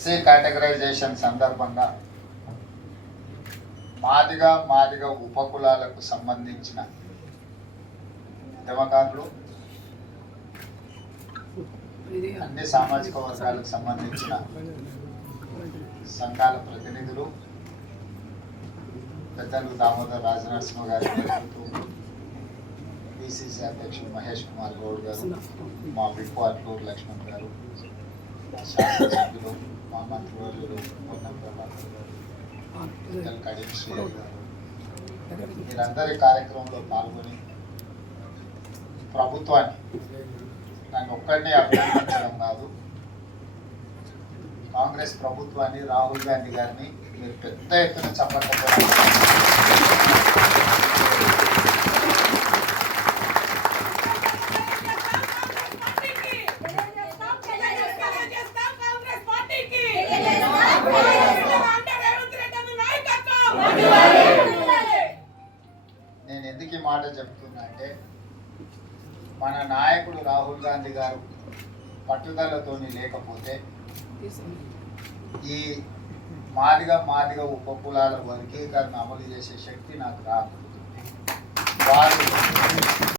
SC categorisation సందర్భంగా మాదిగ ఉపకులాలకు సంబంధించిన ఉద్యమకారులు, అన్ని సామాజిక వర్గాలకు సంబంధించిన సంఘాల ప్రతినిధులు, పెద్దలు దామోదర్ రాజనరసింహ గారి నేతృత్వం, పిసిసి అధ్యక్షుడు మహేష్ కుమార్ గౌడ్ గారు, మా విప్పు అట్లూరు లక్ష్మణ్ గారు, శాసనసభ్యులు మా మంత్రివర్యులు పొన్నం ప్రభాకర్ గారు, పెద్దలు కడియం శ్రీహరి గారు, మీరందరి కార్యక్రమంలో పాల్గొని ప్రభుత్వాన్ని నన్ను ఒక్కడినే అభినందించడం కాదు, కాంగ్రెస్ ప్రభుత్వాన్ని, రాహుల్ గాంధీ గారిని మీరు పెద్ద ఎత్తున చప్పట్లతో నేను ఎందుకు ఈ మాట చెప్తున్నా అంటే, మన నాయకుడు రాహుల్ గాంధీ గారు పట్టుదలతోని లేకపోతే ఈ మాదిగ ఉపకులాల వర్గీకరణ అమలు చేసే శక్తి నాకు రాకపోతుంది.